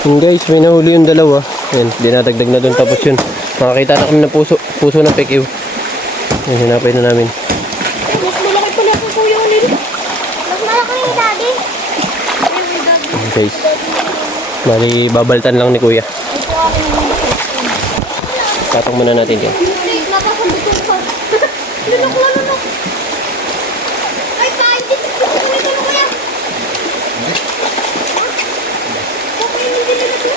Yun guys, may nahuli yung dalawa. Ayan, dinadagdag na doon. Tapos yun, makakita na kami ng puso ng pekiw. Ayan, hinapay na namin. Mas malaki pala kung kuya ulit. Mas malaki yung daddy. Ayan guys, bali babaltan lang ni kuya. Patong muna natin dyan. Lunok. Ay, kain dito. Ito na kuya. Okay, hindi na ito.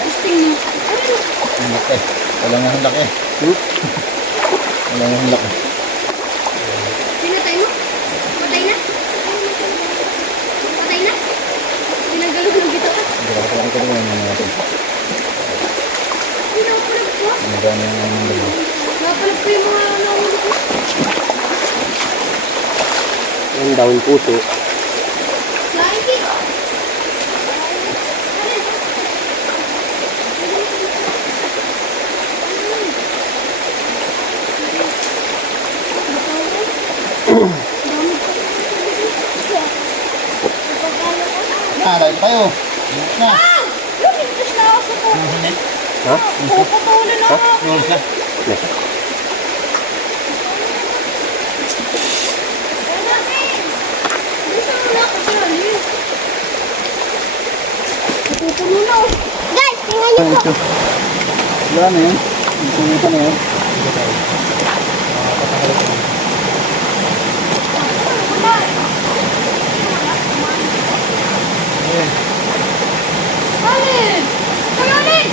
Gusting mo. Ang laki. Wala nga ang laki. Wala nga ang laki. Pinatay mo? Patay na? Patay na? Pinagalog-log ito ka? Hindi ka pala kita naman yung natin. Pinapalag ko? Magana yung naman dalawa. Napalag ko yung mga nahulog ko. Ayan, daon puso. Kain dito. Dahil tayo. Lumos na. Lumintos na ako po. Lumos Ha? Puputulin na ako. Lumos na. Pupuno na ako. Guys, tingnan niyo po. Wala na yun. Ito na yun. Alin! Kuya Alin!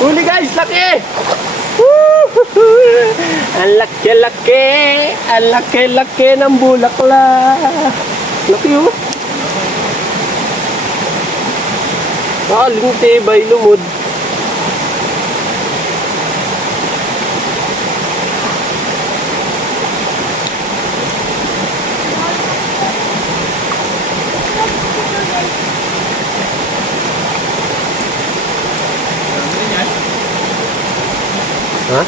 Huli guys, laki! Ang laki-laki! Ang laki-laki ng bulaklak! Laki oh! Tibay lumod. Ha?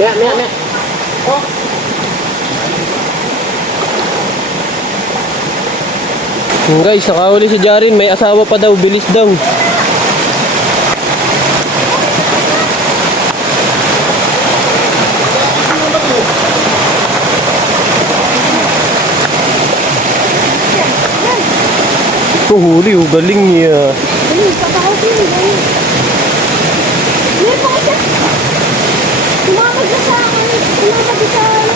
Kaya nga. Mẹ. Guys, nakahuli si Jarin. May asawa pa daw. Bilis daw. Huli oh. Galing niya. Ayun, papakasin. Ayun. Ayun po kasi. Tumamag na sa akin. Tumamag na sa akin.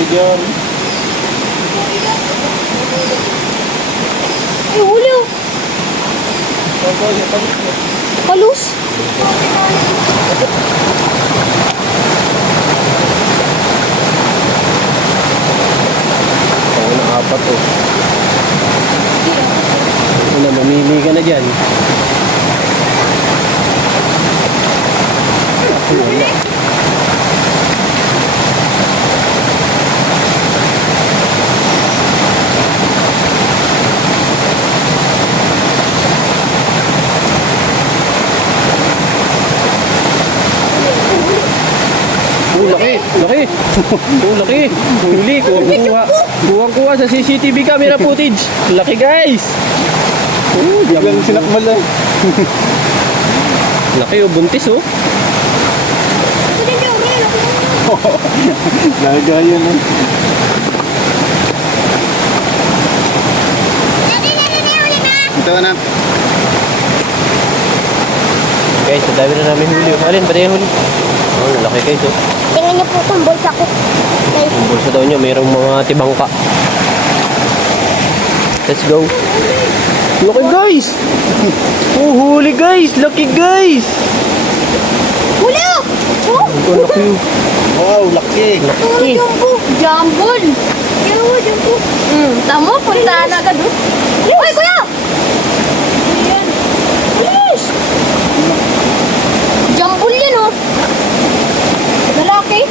Si John. Ay, huli oh. Palus. Ako na apat oh. Ano, mamili ka na dyan. Wala. Oh, laki! Laki! Oh, laki! Huli! Kuha-kuha! Kuha-kuha sa CCTV camera footage! Laki guys! Oh, Biglang sinakmal lang. laki oh, buntis oh! Ito din yung huli. Gagaya na. Ito na. Guys, sa dami na namin huli oh. Alin, ba na yung huli? Oh, laki guys oh. Tingnan niyo po kung bulsa ko. Okay. Yung bulsa daw niya, mayroong mga tibangka. Let's go! Laki guys! Oh, huli guys! Laki guys! Huli oh! Oh! Oh, laki oh! Wow, laki. Puro jumbo. Jambol. Jumbo. Tamo, punta na agad oh. Uy, kuya! Ayan. Yes! Jambol yan oh. Lalaki.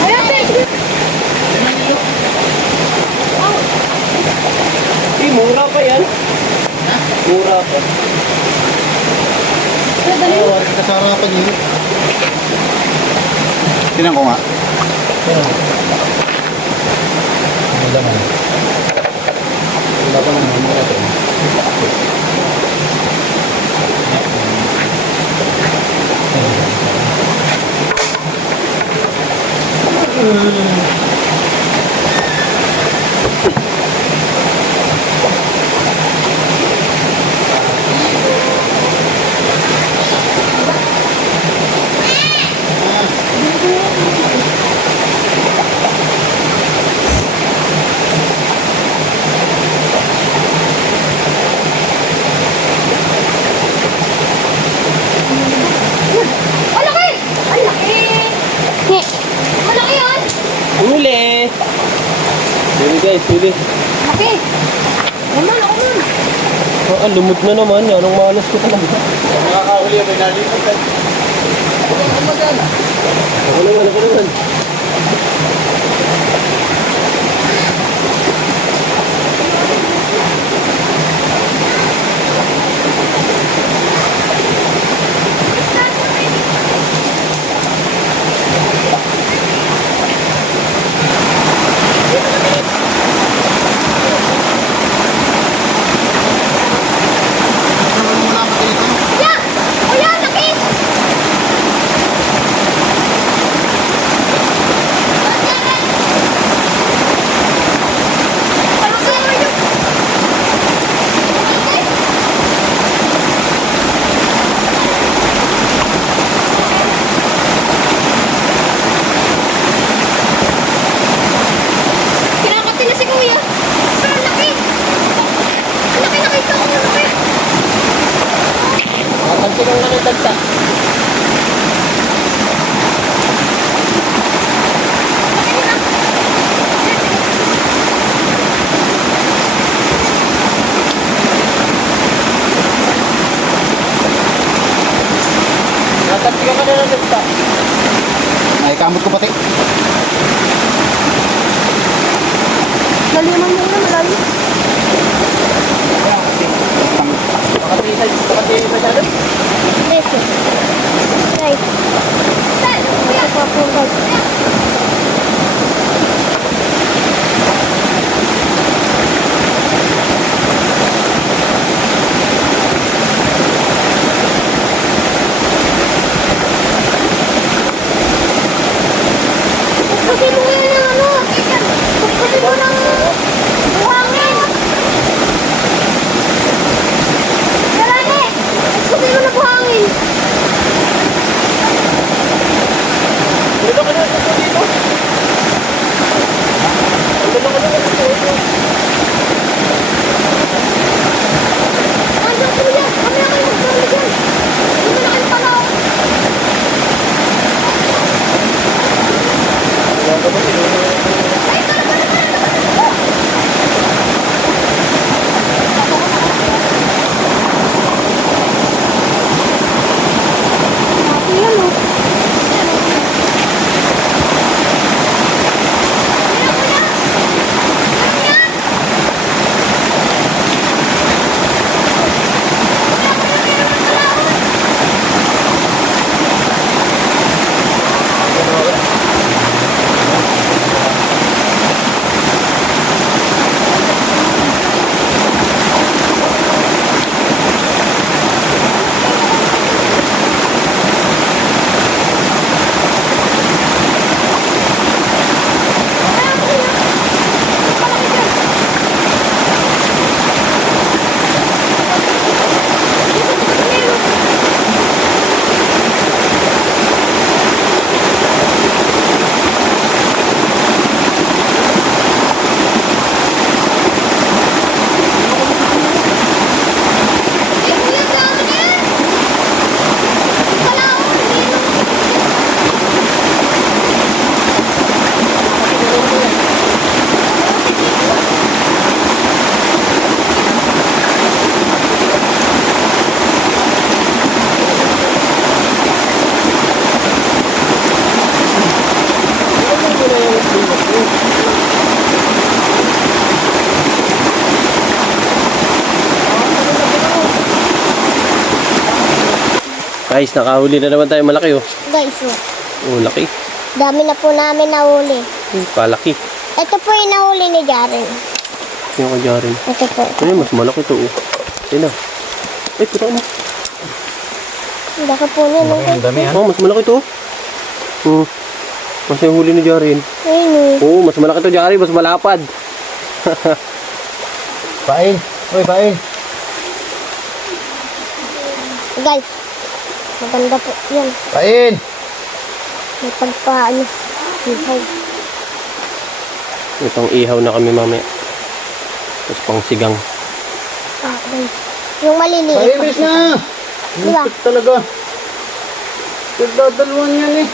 Ayan, sige. Eh, mura pa yan. Mura pa. Oo, kasarapan yun. Tinan ko nga. Wala man. Wala pa naman mga natin. Ang laki! Ang laki! Malaki yan! Huli! Huli guys, huli. Laki! Naman, ako nun. Ah, lumot na naman. Anong malas ko talaga. Nakakahuli yung may nalipat. Ako naman, ako naman. Kuya! Kuya, laki! Kinakati na si kuya. Ang laki! Ang laki, nakita ko, ang laki! Kapansin lang namin tagsa. Kapansin ka na ng tagsa. Ay, kamot ko pati. Laliman mo na, malalim. Makapili masyado. Ito. Right. Saan? Kuya! Kuya! Kasi mo yun ng ano? Kasi mo ng buhangin. Lalaki! Kasi mo ng buhangin. Dito ka na sa Mati yan oh. Guys, nakahuli na naman tayo malaki oh. Guys, oh. Oh, laki. Dami na po namin nahuli. Palaki. Ito po yung nahuli ni Jaren. Yung kanya rin. Ito po. Ay, mas malaki to oh. Ayun na. Ay, puta mo. Ang laki po niya. No? Ang dami ha. Oh, mas malaki to. Hmm. Mas yung huli ni Jarin. Ayun oh. Oo, mas malaki to Jarin. Mas malapad. Pain. Uy, pain. Guys, maganda po yan. Pain. May pagpaano. Ihaw. Itong ihaw na kami mamaya. Tapos pang sigang. Ah, guys. Yung maliliit. Pain, bilis na. Diba? Lupit talaga. Nagdadalwan yan eh.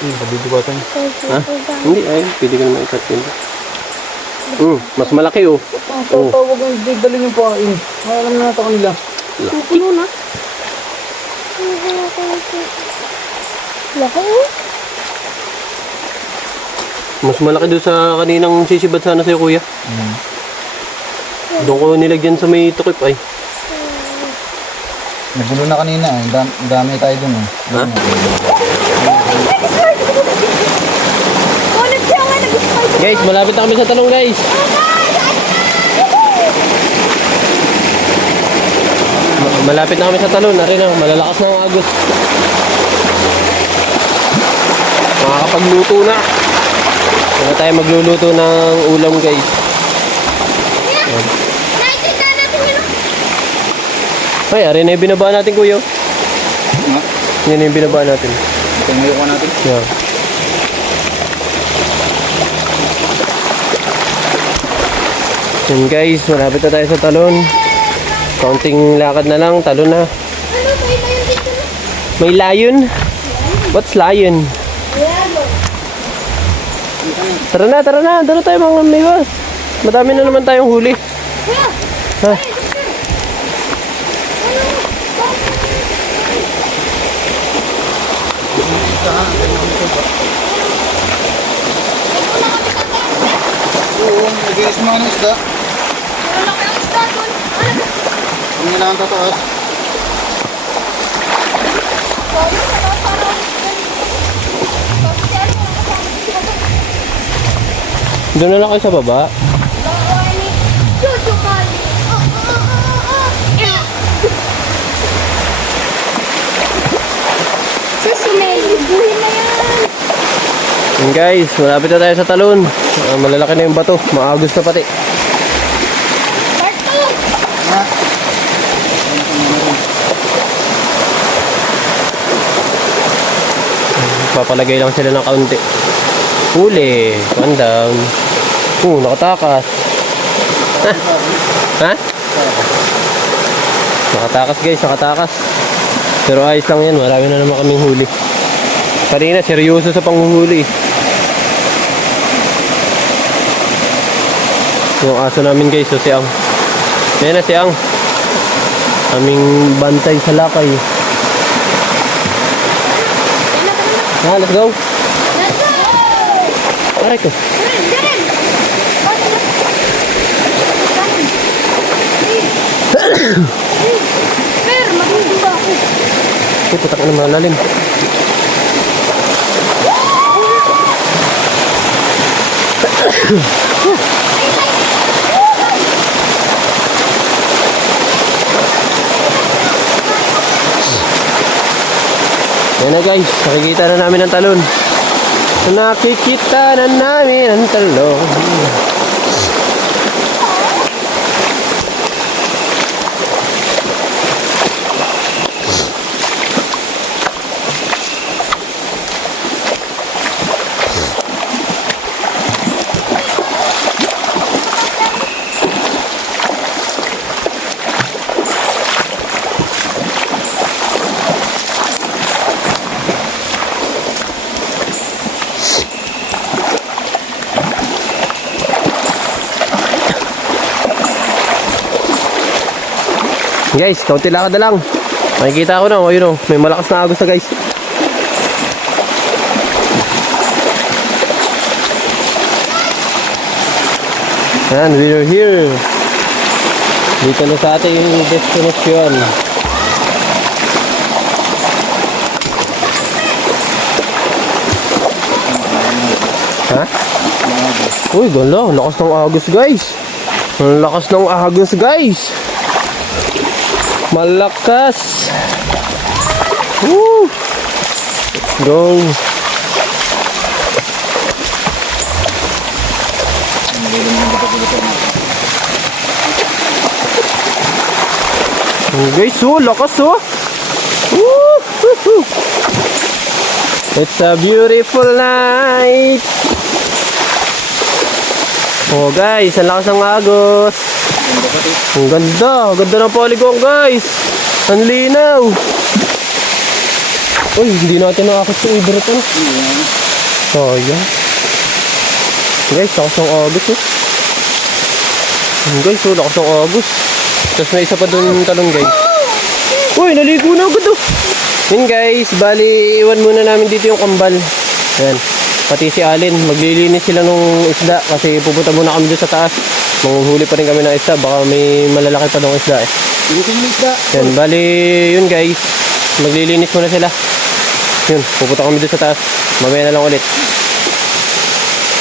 Pabibigatan. Ha? Hindi, ay. Pwede ka naman ikat yun. Mas malaki oh. Tatawag ang dalhin yung pain. Alam na natin kanila. Puno na. Laki oh. Mas malaki doon sa kaninang sisibad sana sa'yo kuya. Doon ko nilagyan sa may tukip ay. Nagulo na kanina eh. Dami tayo dun eh. Ha? Guys, malapit na kami sa talong guys. Malapit na kami sa talon. Ari na, malalakas na ang agos. Makakapagluto na. Kaya tayo magluluto ng ulam guys. Nakikita natin yun. Ay, ari na yung binaba natin kuya. Ha? Yan yung binaba natin. Ito yung mayukan natin. Yeah. Yan guys, malapit na tayo sa talon. Kaunting lakad na lang, talon na. Ano ba yung mayon dito na? May lion? What's lion? Tara na, tara na. Tara tayo mga amigos. Madami na naman tayong huli. Ha? Oo, nag-iis mga ng isda. Ano lang ang isda doon? Huwag nila ang tataas. Doon na lang kayo sa baba. Yan guys, malapit na tayo sa talon. Malalaki na yung bato. Maagos na pati. Ha? Papalagay lang sila ng kaunti. Huli. One down. Nakatakas. Ha? Nakatakas guys, nakatakas. Pero ayos lang yan. Marami na naman kaming huli. Kanina, seryoso sa panghuhuli. Yung aso namin guys, so si Ang. Ayan na si Ang. Aming bantay sa lakay. Ha, let's go. Let's go! Aray ko. Diyan! Per, magugulo ako. Ay, putak na malalim. Ayan na guys, nakikita na namin ang talon. Nakikita na namin ang talon. Guys, kaunti lakad na lang. Makikita ko na, oh, yun oh, may malakas na agos na guys. Yan, we're here. Dito na sa ating destination. Ha? Uy, gala, lakas ng agos guys. Ang lakas ng agos guys. Malakas. Woo! Let's go. Guys, oh, lakas oh. Woo! Woo! It's a beautiful night. Oh guys, ang lakas ng agos. Ang ganda, ganda ng polygon guys. Ang linaw. Uy, hindi natin nakakit sa ibret ano. Oh, yan. Guys, lakas ng agos eh. Guys, oh, lakas ng agos. Tapos may isa pa dun talon guys. Uy, naligo na agad oh. Yun guys, bali iwan muna namin dito yung kambal. Ayan, pati si Alin, maglilinis sila nung isda kasi pupunta muna kami doon sa taas. Manguhuli pa rin kami ng isda, baka may malalaki pa daw isda eh. Yan, bali yun guys, maglilinis muna sila. Yun, pupunta kami doon sa taas. Mamaya na lang ulit.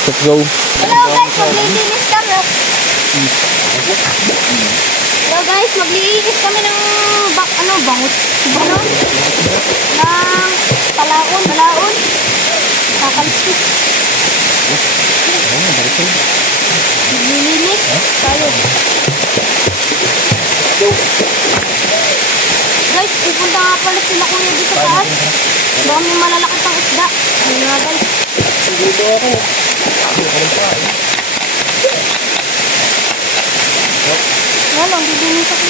Let's go. Hello guys, maglilinis kami. Hello guys, maglilinis kami ng bangus. Ng palaon. Kakalisis. Maglilinis tayo. Guys, pupunta nga pala sila kuya dito sa taas. Baka may malalaki pang isda. Ayun nga guys. Dito ako. Wala, lilinis ako.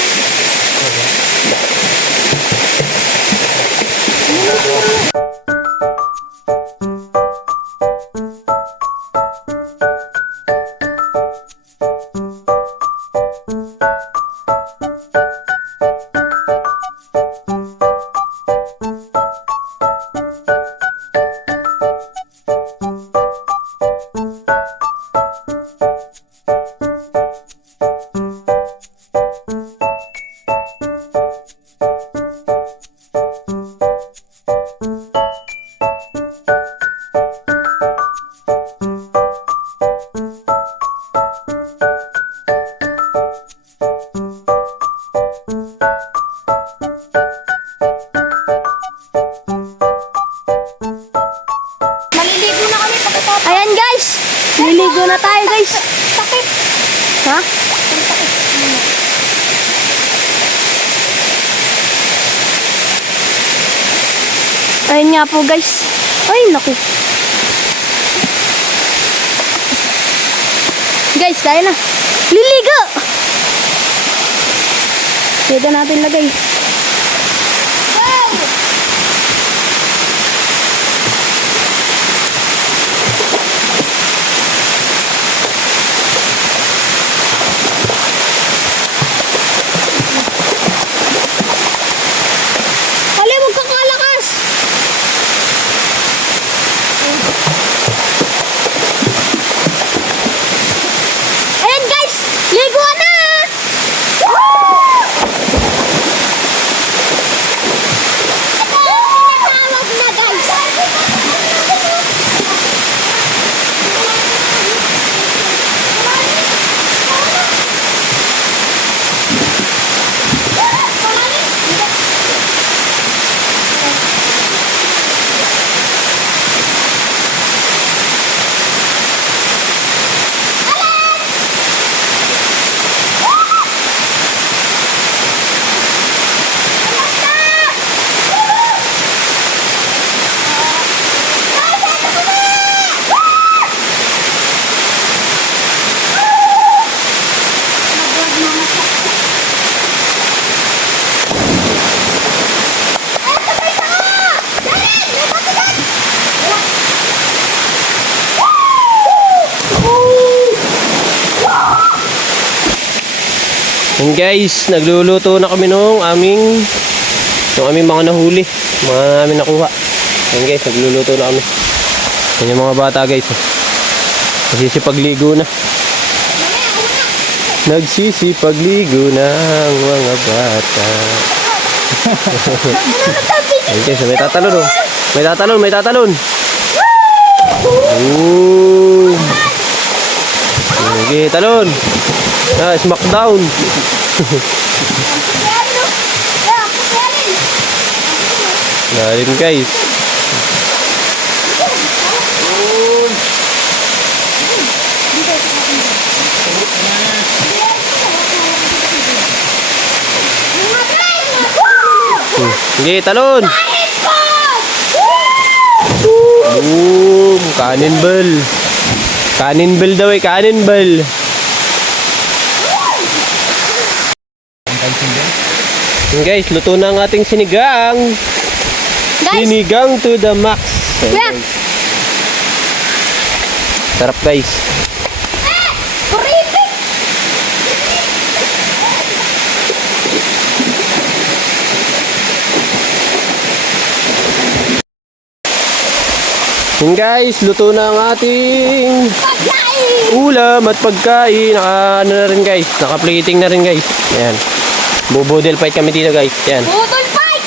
Maliligo na kami pagkatapos. Ayan guys, niligo na tayo guys. Takip. Ha? Takip. Ayun nga po guys. Ay naku. Guys, tayo na. Liligo! Dito natin lagay. And guys, nagluluto na kami nung aming mga nahuli. Mga namin nakuha. And guys, nagluluto na kami. Yan yung mga bata guys. Nagsisipagligo na. Nagsisipagligo na ang mga bata. Ayun guys, may tatalon oh. May tatalon, may tatalon. Ooh. Sige, talon. Ah, smackdown. Lalim guys. Sige, talon. Boom, cannonball. Cannonball daw eh, cannonball. Yun guys, luto na ang ating sinigang. Guys, Sinigang to the max. Ayan, kuya. guys. Sarap guys. Horrific! Yun guys, luto na ang ating Pagkain! ulam at pagkain. Naka ano na rin guys, naka-plating na rin guys. Ayan. Bubudel fight kami dito guys. Ayan. Putol fight!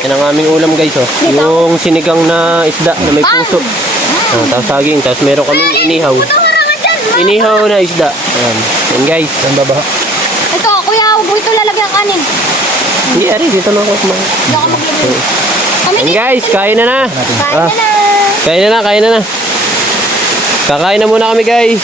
Yan ang aming ulam guys oh. Yung sinigang na isda na may puso. Ah, tapos saging, tapos meron kaming inihaw. Putol nga naman dyan! Inihaw na isda. Ayan. Yan guys. Ang babaha. Ito, kuya, huwag mo ito lalagyan kanin. Hindi, ari, dito na ako kumain. Hindi ako maglagay. Kami Yan din. guys, kain na na. Kain Ah, na na. kain na na, kain na na. Kakain na muna kami guys.